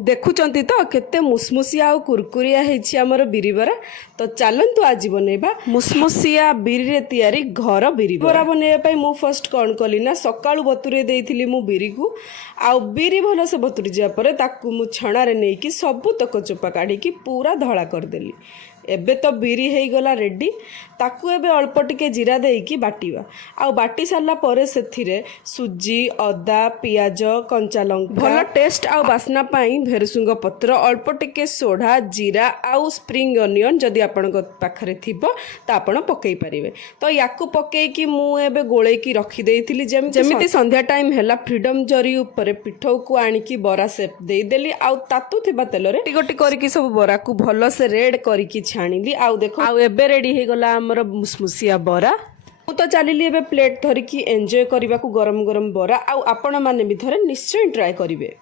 देखुचंती तो केते मुसमुसिया आ कुरकुरिया हेछि हमर बिरी बरा। तो चलंतु आज बनेबा मुसमुसिया बिरी रे तयारी घर बिरी बरा बनेबा पई मु फर्स्ट कोन कली ना सकाळु बतुरे देइथिली मु बिरी को आ बिरी भलो से बतुरी जा परे ताकू मु छणा रे नै कि सब तक चोपा काढी कि पूरा धळा कर देली। एबे तो बिरी हे गला रेडी ताकू एबे अल्प टिके जीरा देइकी बाटिबा आ बाटी सारला परे सेथिरे सुजी अदा पियाज कंचा लंका भलो टेस्ट आ बासना पाई भेरसुंग पत्र अल्प टिके सोडा जीरा आ स्प्रिंग अनियन जदि आपण पाखरे थिबो त आपण पकई परिवे। तो याकू पकई कि मु एबे गोळेई की रखी देइथिली जेमिति संध्या टाइम हेला फ्रीडम जरी ऊपर पिठौ को आनी की बरा शेप देई देली आ तातु थिबा तेलरे टिगोटी करिकी सब बरा को भलो से रेड करिकी छाणीली आउ देखो आउ एबे रेडी हे गला हमर मुसमुसिया बरा। मु तो चलिली एबे प्लेट धरिकी एंजॉय करबा को गरम गरम बरा आउ आपण माने भी थरे निश्चय ट्राई करिवे।